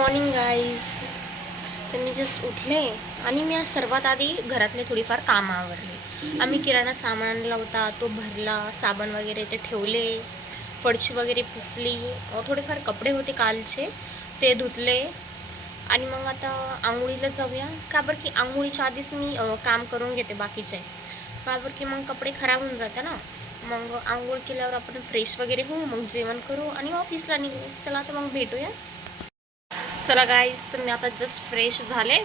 Morning guys. तर मी just उठले आणि मी आज सर्वात आधी घरातले थोडीफार कामं आवरली. आम्ही किराणा सामान आणला होता, तो भरला, साबण वगैरे ते ठेवले, फरशी वगैरे पुसली, थोडेफार कपडे होते कालचे ते धुतले आणि मग आता आंघोळीला जाऊया. का बरं की आंघोळीच्या आधीच मी काम करून घेते बाकीचे, का बरं की मग कपडे खराब होऊन जाते ना. मग आंघोळ केल्यावर आपण फ्रेश वगैरे होऊ, मग जेवण करू आणि ऑफिसला निघू. चला तर मग भेटूया. चला गाईज, तर मी आता जस्ट फ्रेश झाले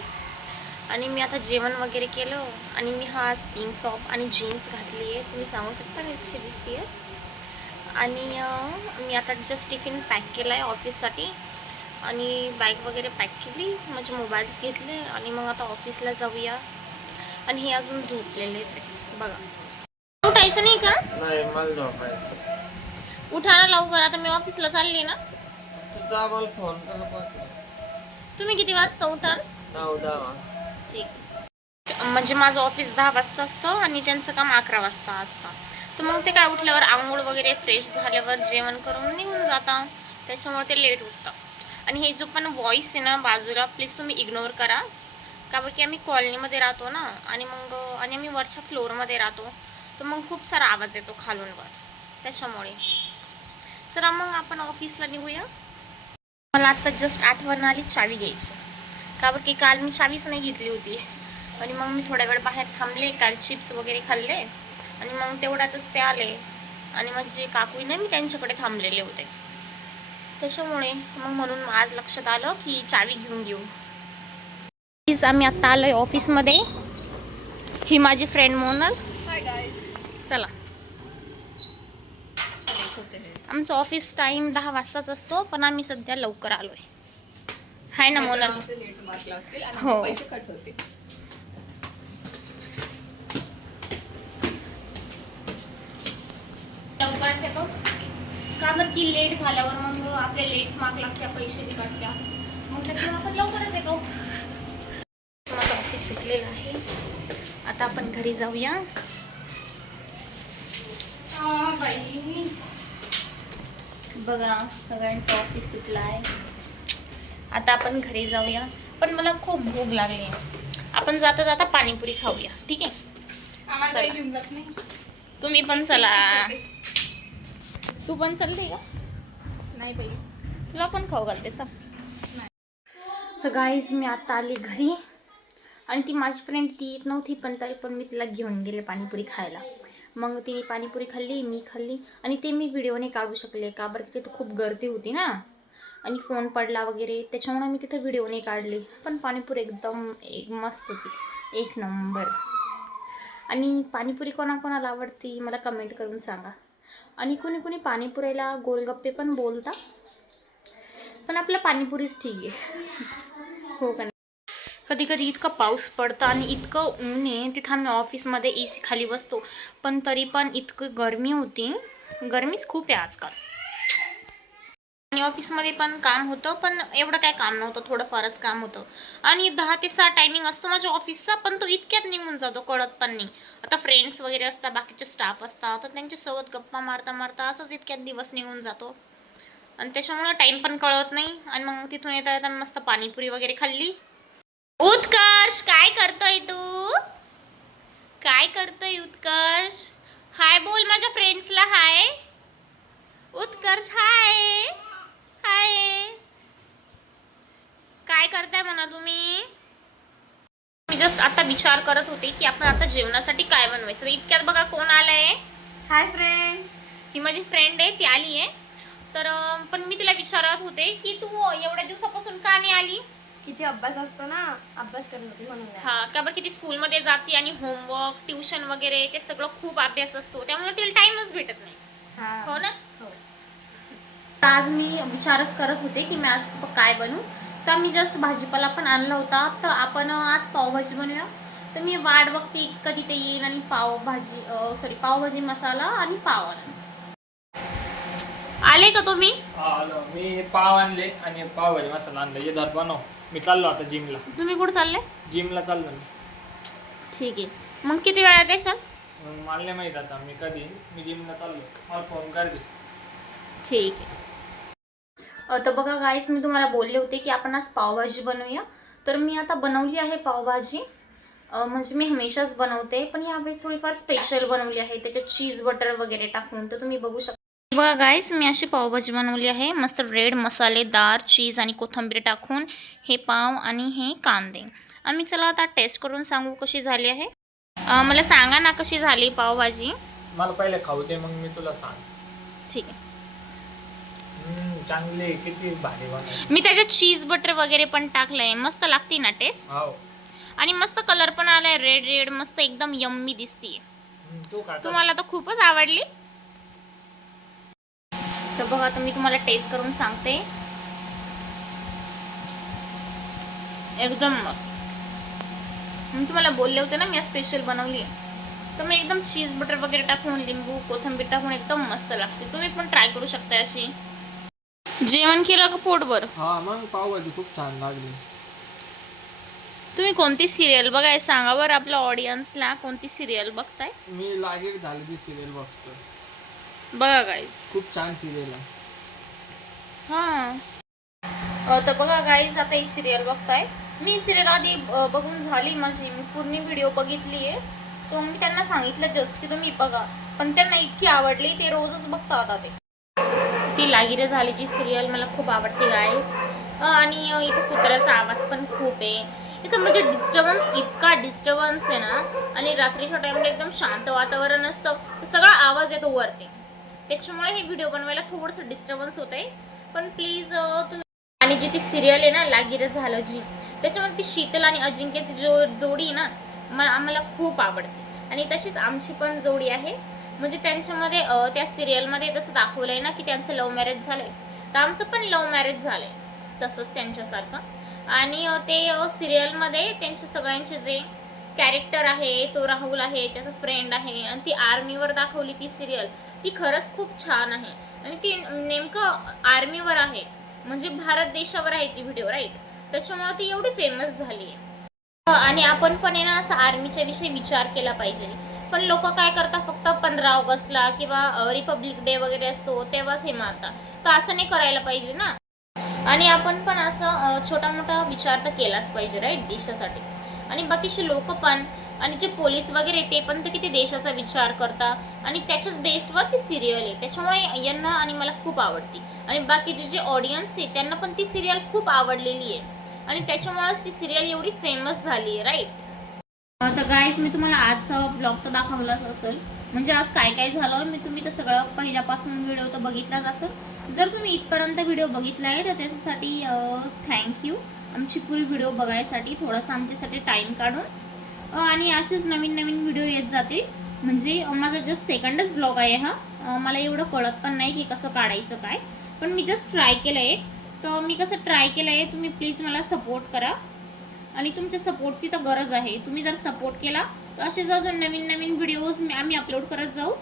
आणि मी आता जेवण वगैरे केलं आणि मी हा आज पिंक टॉप आणि जीन्स घातली आहे. तुम्ही सांगू शकता मी कशी दिसते आहे. आणि मी आता जस्ट टिफिन पॅक केला आहे ऑफिससाठी आणि बॅग वगैरे पॅक केली, माझे मोबाईल्स घेतले आणि मग आता ऑफिसला जाऊया. आणि हे अजून झोपलेलेच आहे बघा. उठायचं नाही का? नाही, मला झोपायचं. उठा ना लवकर, आता मी ऑफिसला चालली ना. तुझा मला फोन कर. तुम्ही किती वाजता उठाल? 9-10. ठीक. म्हणजे माझं ऑफिस 10 वाजता असतं आणि त्यांचं काम 11 वाजता असतं. तर मग ते काय उठल्यावर आंघोळ वगैरे फ्रेश झाल्यावर जेवण करून निघून जातात, त्याच्यामुळे ते लेट उठतं. आणि हे जो पण वॉइस आहे ना बाजूला, प्लीज तुम्ही इग्नोर करा, का बरं की आम्ही कॉलनीमध्ये राहतो ना आणि आम्ही वरच्या फ्लोअरमध्ये राहतो, तर मग खूप सारा आवाज येतो खालून वर, त्याच्यामुळे. चला मग आपण ऑफिसला निघूया. मला आत्ता जस्ट आठवण आली चावी घ्यायची, का बरं की काल मी चावीच नाही घेतली होती. आणि मग मी थोड्या वेळ बाहेर थांबले, काल चिप्स वगैरे खाल्ले आणि मग तेवढ्यातच ते आले आणि मग जे काकू नाही मी त्यांच्याकडे थांबलेले होते, त्याच्यामुळे मग म्हणून आज लक्षात आलं की चावी घेऊन घेऊ. प्लीज, आम्ही आत्ता आलोय ऑफिसमध्ये. ही माझी फ्रेंड मोनल. चला. आमचं ऑफिस टाइम 10 वाजताच असतो, पण आम्ही सध्या लवकर आलोय. हाय ना मोनल? हो. लवकरच येतो, का बरं की लेट झाल्यावर मग आपले लेट्स मार्क लागत्या, पैसे बी काढत्या, मग त्याच्यामुळे आपण लवकरच येतो. माझं ऑफिस सुटलेलं आहे, आता आपण घरी जाऊया. बघा, सगळ्यांचं ऑफिस सुटलं आहे, आता आपण घरी जाऊया. पण मला खूप भूक लागली आहे, आपण जाता जाता पाणीपुरी खाऊया, ठीक आहे? घेऊन जात नाही. तुम्ही पण चला. तू पण चालते का? नाही बाई, तुला पण खाऊ घालते. चल. तर गाईज, मी आता आली घरी आणि ती माझी फ्रेंड ती येत नव्हती, पण तरी पण मी तिला घेऊन गेले पाणीपुरी खायला. मग तिने पाणीपुरी खाल्ली, मी खाल्ली आणि ते मी व्हिडिओने काढू शकले, का बरं तिथे खूप गर्दी होती ना आणि फोन पडला वगैरे, त्याच्यामुळे मी तिथे व्हिडिओने काढली. पण पाणीपुरी एकदम मस्त होती, एक नंबर. आणि पाणीपुरी कोणाकोणाला आवडती मला कमेंट करून सांगा. आणि कोणी कोणी पाणीपुरीला गोलगप्पे पण बोलता, पण आपलं पाणीपुरीच ठीक आहे, हो का नाही? कधी कधी इतकं पाऊस पडतं आणि इतकं ऊन आहे, तिथं आम्ही ऑफिसमध्ये AC खाली बसतो, पण तरी पण इतकं गरमी होती, गरमीच खूप आहे आजकाल. आणि ऑफिसमध्ये पण काम होतं, पण एवढं काय काम नव्हतं, थोडंफारच काम होतं. आणि 10 ते 6 टायमिंग असतो माझ्या ऑफिसचा, पण तो इतक्यात निघून जातो, कळत पण नाही. आता फ्रेंड्स वगैरे असतात, बाकीचे स्टाफ असतात, तर त्यांच्यासोबत गप्पा मारता मारता असंच इतक्यात दिवस निघून जातो आणि त्याच्यामुळं टाईम पण कळत नाही. आणि मग तिथून येता येता मस्त पाणीपुरी वगैरे खाल्ली. उत्कर्ष, काय करतोय तू? काय करतोय उत्कर्ष? हाय बोल माझ्या फ्रेंड्सला. हाय उत्कर्ष, हाय हाय. काय करताय म्हणा तुम्ही? मी जस्ट आता विचार करत होते की आपण आता जेवणासाठी काय बनवायचं. इतक्यात बघा कोण आलंय. Hi friends. ही माझी फ्रेंड आहे, ती आली आहे. तर पण मी तिला विचारत होते की तू एवढ्या दिवसापासून का नाही आली? किती अभ्यास असतो ना, अभ्यास करत होती म्हणून. हा, का बरं किती स्कूलमध्ये जाते आणि होमवर्क, ट्युशन वगैरे ते सगळं खूप अभ्यास असतो, त्यामुळे तिला टाइमच भेटत नाही. हो ना? हो. आज मी विचारच करत होते की मी आज काय बनवू. तर मी जस्ट भाजीपाला पण आणला होता, तर आपण आज पावभाजी बनवूया. तर मी वाट बघते कधी ते येईल आणि पावभाजी मसाला आणि पाव आले का तुम्ही? आलो, मी पाव आणले आणि पावभाजी मसाला आणला. ये धर बनव. मी चाललो आता जिमला. तुम्ही कुठं चालले? जिमला चाललो मी. ठीक आहे, मग किती वेळात येशाल? मला नाही माहित आता मी कधी. मी जिमला चाललो, मला फोन कर दे. ठीक आहे. तर बघा गाईस, मी तुम्हाला बोलले होते की आपण आज पावभाजी बनवूया. तर मी आता बनवली आहे पावभाजी. म्हणजे मी हमेशाच बनवते, पण यावेळेस थोडीफार स्पेशल बनवली आहे, त्याच्यात चीज बटर वगैरे टाकून. तर तुम्ही बघू शकता. बघा गाईस, मी अशी पावभाजी बनवली आहे. मस्त रेड मसालेदार चीज आणि कोथिंबीर टाकून, हे पाव आणि हे कांदे. आम्ही चला आता टेस्ट करून सांगू कशी झाली आहे. मला सांगा ना कशी झाली पावभाजी. मला पहिले खाऊ दे, मग मी तुला सांग. ठीक आहे. चांगले, किती भारी बनवली. मी त्याच्यात चीज बटर वगैरे पण टाकलंय. मस्त लागते ना टेस्ट. हो. आणि मस्त कलर पण आलाय, रेड रेड, मस्त एकदम यम्मी दिसतीये. तू खा. तुम्हाला तर खूपच आवडली. तर बघा, तर मी तुम्हाला टेस्ट करून सांगते. एकदम, मी तुम्हाला बोलले होते ना मी स्पेशल बनवली आहे. तर मी एकदम चीज बटर वगैरे टाकून, लिंबू कोथिंबीर टाकून एकदम मस्त लागते. तुम्ही पण ट्राय करू शकता अशी. जेवण केलं का पोटभर? हा, मग पावभाजी खूप छान लागली. तुम्ही कोणती सिरियल बघाय सांगा बरं आपल्या ऑडियन्सला. कोणती सिरियल बघताय? मी लागेल झाली ती सिरियल बघतो. बघा गाईज, खूप छान सिरियल आहे. हां, तर बघा गाईज, आता ही सिरियल बघताय. मी सिरियल आधी बघून झाली माझी. मी पूर्ण व्हिडिओ बघितली आहे. तो मी त्यांना सांगितलं जस्ट की तुम्ही बघा, पण त्यांना इतकी आवडली ते रोजच बघता आता ते. ती लागिरे झालीची सिरियल मला खूप आवडते गाईज. आणि इथं कुत्र्याचा आवाज पण खूप आहे. इथं म्हणजे इतका डिस्टर्बन्स आहे ना. आणि रात्रीच्या टाइमला एकदम शांत वातावरण असतं, तर सगळा आवाज येतो वरती. त्याच्यामुळे हे व्हिडिओ बनवायला थोडंसं डिस्टर्बन्स होत आहे. पण प्लीज तुम्ही. आणि जी ती सिरियल आहे ना लागिरे झालं जी, त्याच्यामध्ये ती शीतल आणि अजिंक्यची जोडी आहे ना, आम्हाला खूप आवडते. आणि तशीच आमची पण जोडी आहे. म्हणजे त्यांच्यामध्ये त्या सिरियलमध्ये तसं दाखवलं आहे ना की त्यांचं लव्ह मॅरेज झालं आहे. तर आमचं पण लव्ह मॅरेज झालं आहे तसंच त्यांच्यासारखं. आणि ते सिरियलमध्ये त्यांच्या सगळ्यांचे जे कॅरेक्टर आहे, तो राहुल आहे, त्याचा फ्रेंड आहे. आणि ती आर्मीवर दाखवली ती सिरियल. ती खरंच खूप छान आहे. आणि ती नेमकं आर्मीवर आहे, म्हणजे भारत देशावर आहे ती व्हिडिओ, राईट. त्याच्यामुळे ती एवढी फेमस झाली आहे. आणि आपण पण आहे ना असं आर्मीच्या विषयी विचार केला पाहिजे. पण लोक काय करतात, फक्त 15 ऑगस्टला किंवा रिपब्लिक डे वगैरे असतो तेव्हाच हे मानतात. तर असं नाही करायला पाहिजे ना. आणि आपण पण असं छोटा मोठा विचार तर केलाच पाहिजे, राईट, देशासाठी. आणि बाकीचे लोक पण, आणि जे पोलीस वगैरे ते पण ते किती देशाचा विचार करतात. आणि त्याच्याच बेस्टवर ती सिरियल आहे. त्याच्यामुळे यांना आणि मला खूप आवडती. आणि बाकीचे जे ऑडियन्स आहे त्यांना पण ती सिरियल खूप आवडलेली आहे. आणि त्याच्यामुळेच ती सिरियल एवढी फेमस झाली आहे, राईट. तर गाईज, मी तुम्हाला आजचा ब्लॉग तर दाखवलाच असेल. म्हणजे आज काय काय झालं मी तुम्ही तर सगळं पहिल्यापासून व्हिडिओ तर बघितलाच असेल. जर तुम्ही इथपर्यंत व्हिडिओ बघितला आहे तर त्याच्यासाठी थँक्यू. आमची पुरी व्हिडिओ बघायसाठी थोडासा आमच्यासाठी टाईम काढून. आणि असेच नवीन नवीन व्हिडिओ येत जातील. म्हणजे माझा जस्ट सेकंडच ब्लॉग आहे हा. मला एवढं कळत पण नाही की कसं काढायचं काय. पण मी जस्ट ट्राय केलं आहे. तर मी कसं ट्राय केलं आहे, तुम्ही प्लीज मला सपोर्ट करा. आणि तुमच्या सपोर्टची तर गरज आहे. तुम्ही जर सपोर्ट केला तर असेच अजून नवीन नवीन व्हिडिओज आम्ही अपलोड करत जाऊ.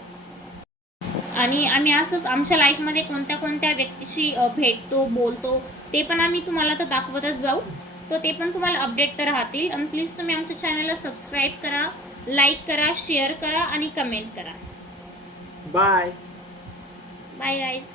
आणि आम्ही असंच आमच्या लाईफमध्ये कोणत्या कोणत्या व्यक्तीशी भेटतो, बोलतो, ते पण आम्ही तुम्हाला तर दाखवतच जाऊ. तर ते पण तुम्हाला अपडेट तर राहतील. आणि प्लीज तुम्ही आमच्या चॅनलला सबस्क्राईब करा, लाईक करा, शेअर करा आणि कमेंट करा. Bye bye guys.